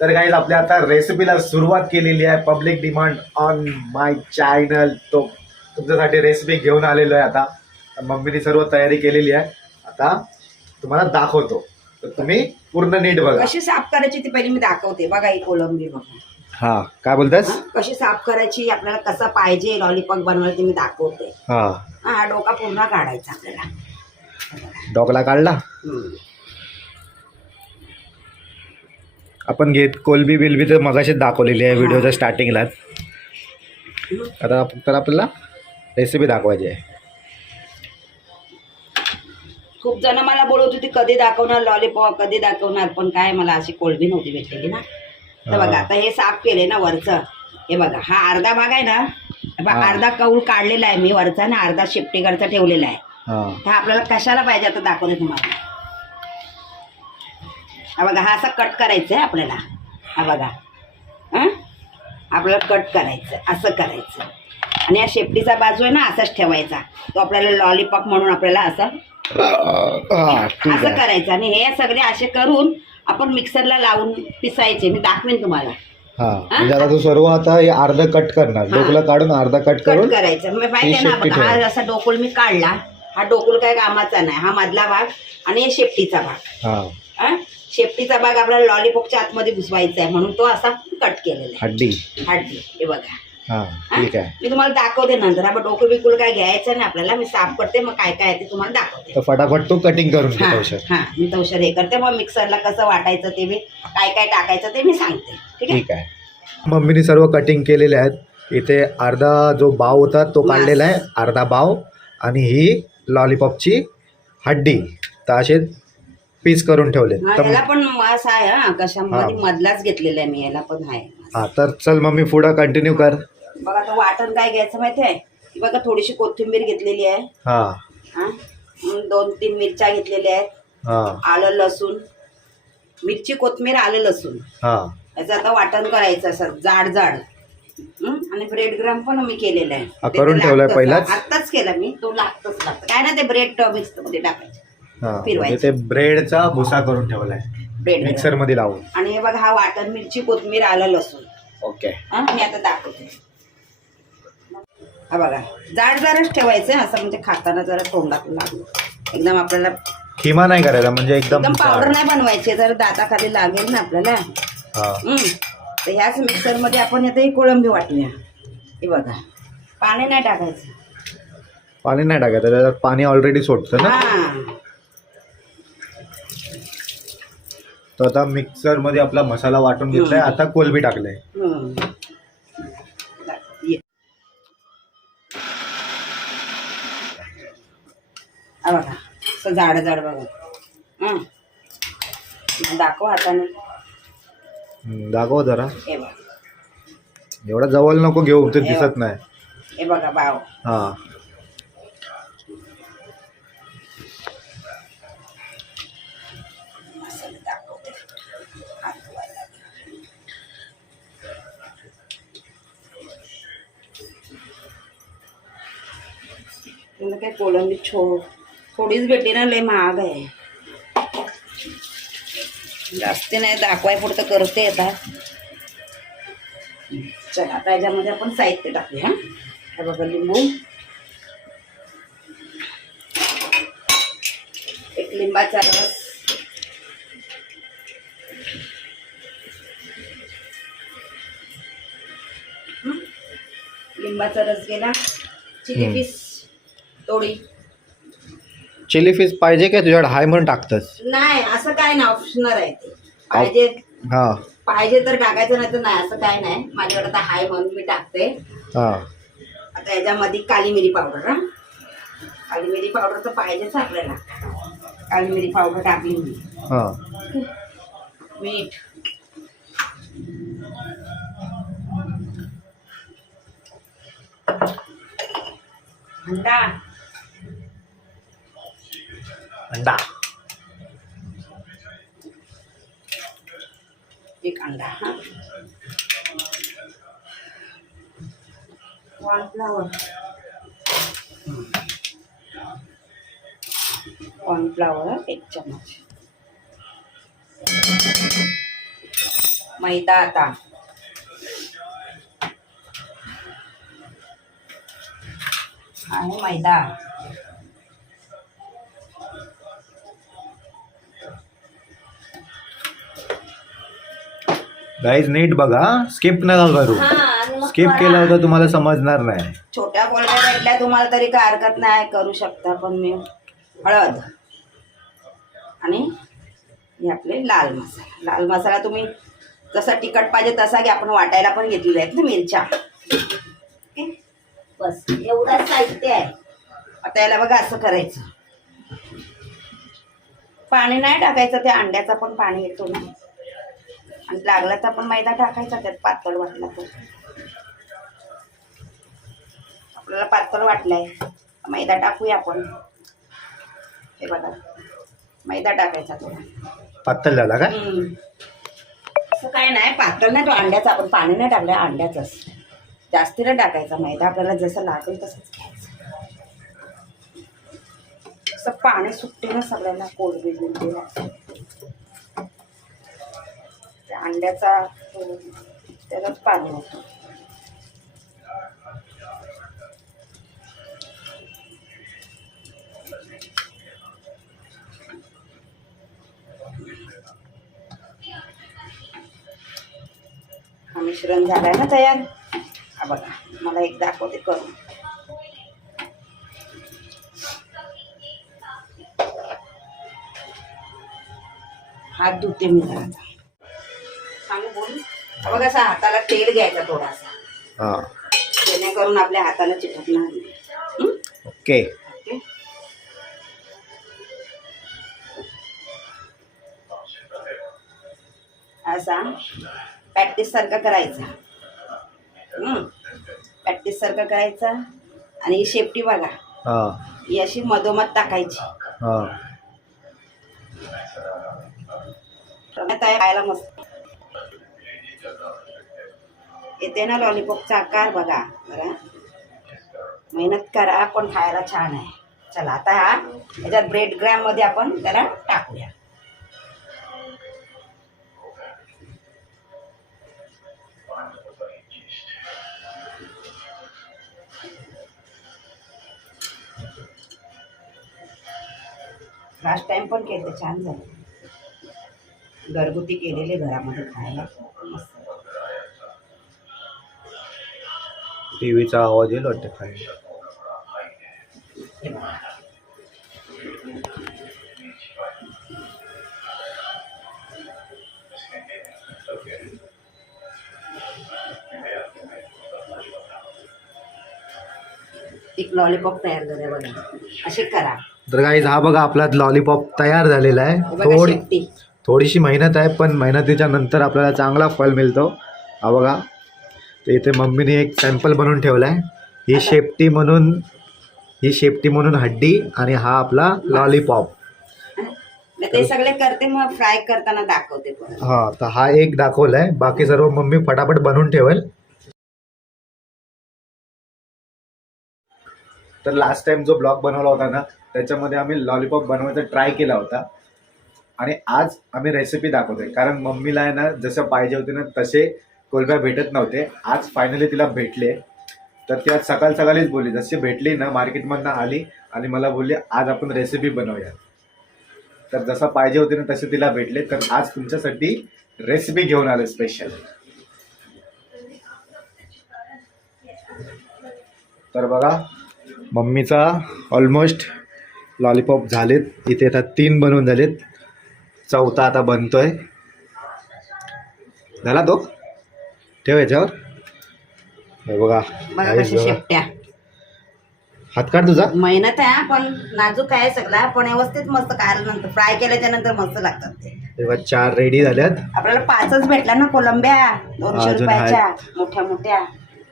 तर गाईज आपल्या आता रेसिपीला सुरुवात केलेली आहे. Public demand on my channel, तो तुमच्यासाठी रेसिपी घेऊन आलेलो आहे. आता मम्मीने सर्व तयारी केलेली आहे, आता तुम्हाला दाखवतो, तर तुम्ही पूर्ण नीट बघा. कशी साफ करायची ती पहिली मी दाखवते. बघा ही कोलंबी बघा. हा, काय बोलतेस? कशी साफ करायची, आपल्याला कसं पाहिजे लॉलीपॉप बनवायला मी दाखवते. हा डोका पूर्ण काढायचा आपल्याला. डोकला काढला. आपण घेत कोलबी बिलबी तर मगाशीच दाखवलेली आहे व्हिडिओच्या स्टार्टिंगलाच. आता फक्त आपल्याला रेसिपी दाखवायची आहे. खूप जण मला बोलत होती कधी दाखवणार लॉलीपॉप, कधी दाखवणार, पण काय मला अशी कोलबी नव्हती भेटलेली ना. तर बघा आता हे साफ केले ना वरचं, हे बघा हा अर्धा भाग आहे ना, अर्धा कौल काढलेला आहे मी वरचा ना, अर्धा शिफ्टीकडचा ठेवलेला आहे. हा आपल्याला कशाला पाहिजे आता दाखवते तुम्हाला. हा बघा हा असा कट करायचं आहे आपल्याला. हा बघा आपल्याला कट करायचं, असं करायचं. आणि या शेपटीचा बाजू आहे ना असाच ठेवायचा, तो आपल्याला लॉलीपॉप म्हणून आपल्याला असं करायचं. आणि हे सगळे असे करून आपण मिक्सरला लावून पिसायचे. मी दाखवेन तुम्हाला. म्हणजे आता तू सर्व आता हे अर्ध कट करणार, डोकला काढून अर्धा कट करायचं. मी माहिती ना बघा, हा असा डोकूल मी काढला. हा डोकूल काय कामाचा नाही, हा मधला भाग आणि हे शेपटीचा भाग. शेपटीचा भाग आपल्याला लॉलीपॉपच्या आतमध्ये घुसवायचा आहे, म्हणून तो असा कट केलेला आहे. हड्डी हे बघा. ठीक आहे, मी तुम्हाला दाखवते नंतर. आपण डोकं बिकुल काय घ्यायचं नाही आपल्याला. मी साफ करते, मग काय काय ते तुम्हाला दाखवते. तर फटाफट तू कटिंग करून घे. मी तवशर हे करते, मग मिक्सरला कसं वाटायचं ते मी काय काय टाकायचं ते मी सांगते. ठीक आहे. मम्मीने सर्व कटिंग केलेले आहेत. इथे अर्धा जो बाव होता तो काढलेला आहे, अर्धा बाव, आणि ही लॉलीपॉपची हड्डी. तर असे पीस करून ठेवले. याला पण मांस आहे, कशामध्ये मधलाच घेतलेला आहे मी, याला पण आहे. हा, तर चल मम्मी पुढे कंटिन्यू कर. बघा तो वाटण काय घ्यायचं माहिती आहे. बघा थोडीशी कोथिंबीर घेतलेली आहे. 2-3 मिरच्या घेतलेल्या आहेत. आलं लसूण, मिरची कोथिंबीर आलं लसूण, याचं आता वाटण करायचं असं जाड जाड. आणि ब्रेड ग्राम पण मी केलेला आहे, करून ठेवलाय पहिलाच. आत्ताच केला मी. तो लागतच काय ना ते ब्रेड मिक्स मध्ये टाकायचं, फिरवायचं. ते ब्रेडचा भुसा करून ठेवलाय मिक्सर मध्ये लावून. आणि हे बघा हा वाटण मिरची कोथिंबीर आलं लसूण. ओके, मी आता दाखवते. हा बघा जाड जाडच ठेवायचं असं, म्हणजे खाताना जरा तोंडात लागलं. एकदम आपल्याला खिमा नाही करायचा, म्हणजे एकदम पावडर नाही बनवायची, जर दाताखाली लागेल ना आपल्याला. तर ह्याच मिक्सर मध्ये आपण आता ही कोळंबी वाटूया. हे बघा पाणी नाही टाकायचं. पाणी नाही टाकायचं, त्याच्यात पाणी ऑलरेडी सोडतं ना. तर आता मिक्सर मध्ये आपला मसाला वाटून घेतलाय. आता कोलबी टाकलाय. बघा असं जाड जाड बघा. दाखव हाताने. दाखव जरा. हे बघा एवढा जवळ नको घेऊ, ते दिसत नाही. हे बघा बाव. काय कोलंबी थोडीच भेटली ना, लय महाग आहे. जास्त नाही, दाखवाय पुरतं करते आता. चला आता याच्यामध्ये आपण साहित्य टाकूया. हे बघा लिंबू, एक लिंबाचा रस, लिंबाचा रस गेला. चिली फिश थोडी. चिली फिश पाहिजे का तुझ्याकडे हाय म्हणून टाकतस? नाही असं काय ना, ऑप्शनल आहे ते. पाहिजे तर टाकायचं, नाही तर नाही, असं काय नाही. माझ्याकडे आता हाय म्हणून मी टाकते. आता याच्यामध्ये काली मिरी पावडर. काली मिरी पावडर तर पाहिजेच आपल्याला. काली मिरी पावडर टाकली मी. मीठ, अंडा, एक अंडा. कॉर्नफ्लावर, कॉर्नफ्लावर 1 चम्मच. मैदा आता आहे मैदा. गाईज नीट बघा, स्किप नका करू. स्किप केलं होतं तुम्हाला समजणार नाही. छोट्या कोळ्या भेटल्या तुम्हाला तरी काय हरकत नाही, करू शकता. पण मी हळद आणि हे आपले लाल मसाला. लाल मसाला तुम्ही जसा तिखट पाहिजे तसा घ्या. आपण वाटायला पण घेतलेल्या आहेत ना मिरच्या. बस एवढं साहित्य आहे. आता याला बघा असं करायचं. पाणी नाही टाकायचं, ते अंड्याचा पण पाणी येतो ना. आणि लागला तर आपण मैदा टाकायचा त्यात, पातळ वाटला तर. आपल्याला पातळ वाटलाय, मैदा टाकूया आपण. हे बघा, मैदा टाकायचा थोडा. पातळ झाला का? असं काय नाही, पातळ नाही. तो अंड्याचा, आपण पाणी नाही टाकलं, अंड्याचाच. जास्ती नाही टाकायचा मैदा. आपल्याला जसं लागेल तसंच घ्यायचं. असं पाणी सुटते ना सगळ्यांना, कोळंबी बिलबीला. त्या अंड्याचा त्यालाच पाणी होतं. हा मिश्रण झालाय ना तयार. हा बघा, मला एक दाखवते करून. हात धुते मी जरा. सांगू बोल. बघा, असा हाताला तेल घ्यायचा थोडासा, जेणेकरून आपल्या हाताला चिटकणार नाही. ओके. असा पॅटीस सारखा करायचा. पॅटीस सारखा करायचा. आणि ही शेपटी बघा, ही अशी मधोमध टाकायची. खायला मस्त येते ना लॉलीपॉपचा आकार. बघा बरं, मेहनत करा पण खायला छान आहे. चला आता हा याच्यात ब्रेड ग्रॅम मध्ये आपण त्याला टाकूया. लास्ट टाइम पण केले, छान झाले. घरगुती केलेले घरामध्ये खायला मस्त. टीव्हीचा आवाज येईल वाटतं खायला. एक लॉलीपॉप तयार झाले बघा, असे करा. तर गाईज हा बघा आपला लॉलीपॉप तयार झालेला आहे. थोडीशी मेहनत आहे, पण मेहनतीच्या नंतर आपल्याला चांगला फळ मिळतो. हा बघा, तर इथे मम्मीने एक सॅम्पल बनवून ठेवला आहे. ही शेपटी म्हणून हड्डी आणि हा आपला लॉलीपॉप. ते सगळे करते, मग फ्राय करताना दाखवते. हा, तर हा एक दाखवलाय, बाकी सर्व मम्मी फटाफट बनवून ठेवेल. तर लास्ट टाइम जो ब्लॉग बनवला होता ना, त्याच्यामध्ये आम्ही लॉलीपॉप बनवायचा ट्राय केला होता. आणि आज आम्ही रेसिपी दाखवतोय, कारण मम्मीला आहे ना जसं पाहिजे होते ना तसे कोलंब्या भेटत नव्हते. आज फायनली तिला भेटले. तर ती आज सकाळीच बोलली, जशी भेटली ना मार्केटमधनं आली आणि मला बोलली आज आपण रेसिपी बनवूया. तर जसं पाहिजे होते ना तसे तिला भेटले. तर आज तुमच्यासाठी रेसिपी घेऊन आलो स्पेशल. तर बघा, मम्मीचा ऑलमोस्ट लॉलीपॉप झालेत. इथे आता 3 बनवून झालेत, 4था आता बनतोय. झाला तो, ठेव याच्यावर. हे बघा शेपट्या. हात काढ तुझा. मेहनत आहे पण नाजूक आहे सगळा, पण व्यवस्थित मस्त खायला नंतर फ्राय केल्याच्या नंतर मस्त लागतात ते. तेव्हा 4 रेडी झाल्यात. आपल्याला 5च भेटला ना कोलंब्या, 200 रुपयाच्या मोठ्या मोठ्या,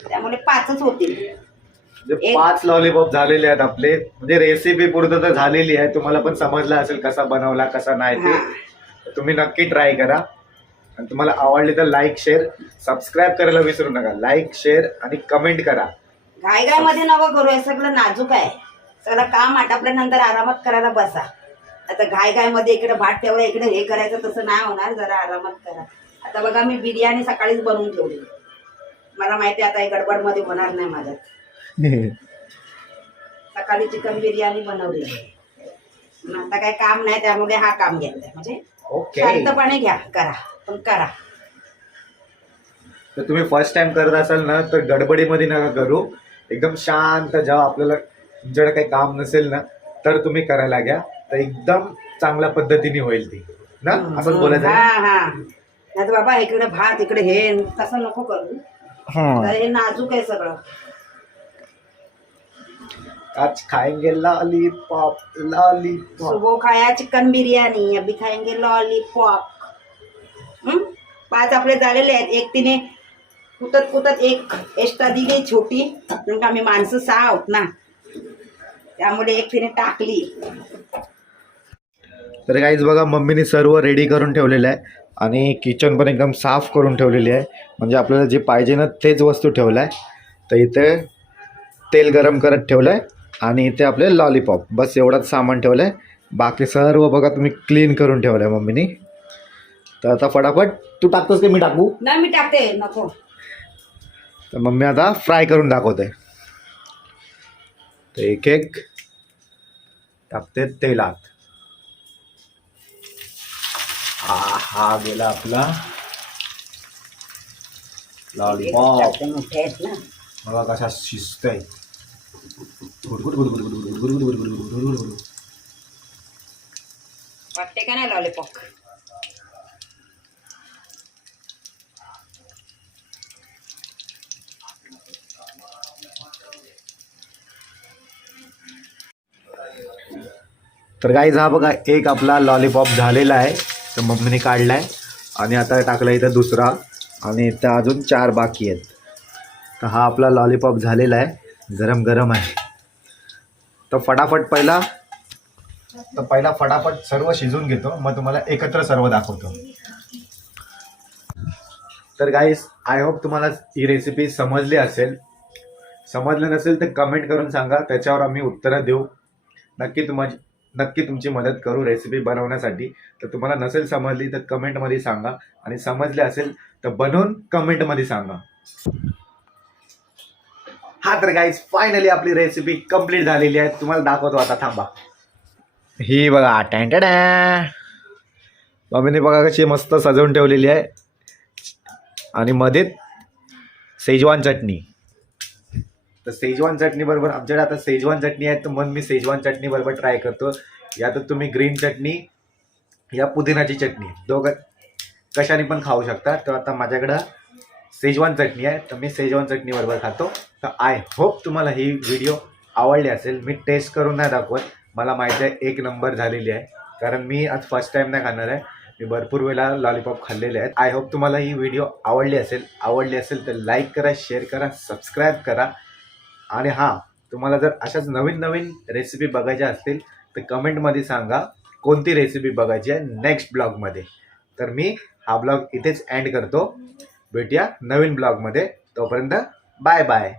त्यामुळे 5च होतील. 5 लॉलीपॉप झालेले आहेत आपले. म्हणजे रेसिपी पुरतं तर झालेली आहे. तुम्हाला पण समजलं असेल कसा बनवला कसा नाही ते. तुम्ही नक्की ट्राय करा. आणि तुम्हाला आवडले तर लाईक शेअर सबस्क्राईब करायला विसरू नका. लाईक शेअर आणि कमेंट करा. घाई मध्ये नको करू, हे सगळं नाजूक आहे. सगळं काम आटपल्यानंतर आरामात करायला बसा. आता घाई मध्ये इकडे भात ठेवला, इकडे हे करायचं, तसं नाही होणार. जरा आरामात करा. आता आता बघा मी बिर्याणी सकाळीच बनवून ठेवली. मला माहिती आहे आता हे गडबडमध्ये होणार नाही माझ्यात. सकाळी चिकन बिर्याणी बनवली. आता काय काम नाही त्यामुळे हा काम घेतलाय. म्हणजे ओके. शांतपणे घ्या, करा पण करा. तर तुम्ही फर्स्ट टाइम करत असाल ना तर गडबडीमध्ये नका करू. एकदम शांत जेव्हा आपल्याला तुमच्याकडे काही काम नसेल ना तर तुम्ही करायला घ्या. तर एकदम चांगल्या पद्धतीने होईल ती ना, असंच बोलायचं. नाही बाबा इकडे भात इकडे हे तसं नको करू. हे नाजूक आहे सगळं. आज खाएंगे लॉलीपॉप लॉलीपॉप. सुबह खाया चिकन बिर्याणी, अभी खाएंगे लॉलीपॉप. 5 आपले झालेले आहेत. एक तिने कुतत एक एक्स्ट्रा दिली छोटी, कारण का आम्ही माणसं 6 आहोत ना, त्यामुळे एक तिने टाकली. तर गाईज बघा मम्मीने सर्व रेडी करून ठेवलेलं आहे आणि किचन पण एकदम साफ करून ठेवलेली आहे. म्हणजे आपल्याला जे पाहिजे ना तेच वस्तू ठेवलं आहे. तर इथे तेल गरम करत ठेवलं आहे आणि इथे आपले लॉलीपॉप, बस एवढंच सामान ठेवलं आहे. बाकी सर्व बघा तुम्ही क्लीन करून ठेवलं आहे मम्मीने. तर आता फटाफट तू टाकतोस की मी टाकू? नाही मी टाकते, नको. तर मम्मी आता फ्राय करून दाखवते. तर एक एक टाकते तेलात. हा गेला आपला लॉलीपॉप. मोठे आहेत ना. बघा कसा शिजतंय. वाटते का नाही लॉलीपॉप? तर गाईज हा बघा एक आपला लॉलीपॉप झालेला आहे. तर मम्मीने काढला आहे आणि आता टाकला इथं दुसरा आणि इथं अजून 4 बाकी आहेत. तर हा आपला लॉलीपॉप झालेला आहे. गरम गरम आहे. तर पहिला फटाफट सर्व शिजवून घेतो, मग तुम्हाला एकत्र सर्व दाखवतो. तर गाईज आय होप तुम्हाला ही रेसिपी समजली असेल. समजलं नसेल तर कमेंट करून सांगा, त्याच्यावर आम्ही उत्तरं देऊ. नक्की तुमची मदत करू रेसिपी बनवण्यासाठी. तर तुम्हाला नसेल समजली तर कमेंटमध्ये सांगा आणि समजले असेल तर बनवून कमेंटमध्ये सांगा. हा तर गाईज फायनली आपली रेसिपी कंप्लीट झालेली आहे. तुम्हाला दाखवतो आता, थांबा. ही बघा टँटडा मम्मीने बघा कशी मस्त सजवून ठेवलेली आहे आणि मध्ये शेजवान चटणी. तर शेजवान चटणी बरोबर आमच्याकडे आता शेजवान चटणी आहे तर मग मी शेजवान चटणी बरोबर ट्राय करतो. या तर तुम्ही ग्रीन चटणी या पुदिनाची चटणी दोघं कशाने पण खाऊ शकता. तर आता माझ्याकडं शेजवान चटणी आहे तर मी शेजवान चटणी बरोबर खातो. तर आय होप तुम्हाला ही व्हिडिओ आवडली असेल. मी टेस्ट करून नाही दाखवत, मला माहिती आहे 1 नंबर झालेली आहे, कारण मी आज फर्स्ट टाईम नाही खाणार आहे. मी भरपूर वेळा लॉलीपॉप खाल्लेले आहेत. आय होप तुम्हाला ही व्हिडिओ आवडली असेल तर लाईक करा, शेअर करा, सबस्क्राईब करा. आणि हां, तुम्हाला जर अशाच नवीन रेसिपी बघायच्या असतील तर कमेंटमध्ये सांगा कोणती रेसिपी बघायची आहे नेक्स्ट ब्लॉगमध्ये. तर मी हा ब्लॉग इथेच एंड करतो. भेटूया नवीन ब्लॉगमध्ये. तोपर्यंत बाय बाय.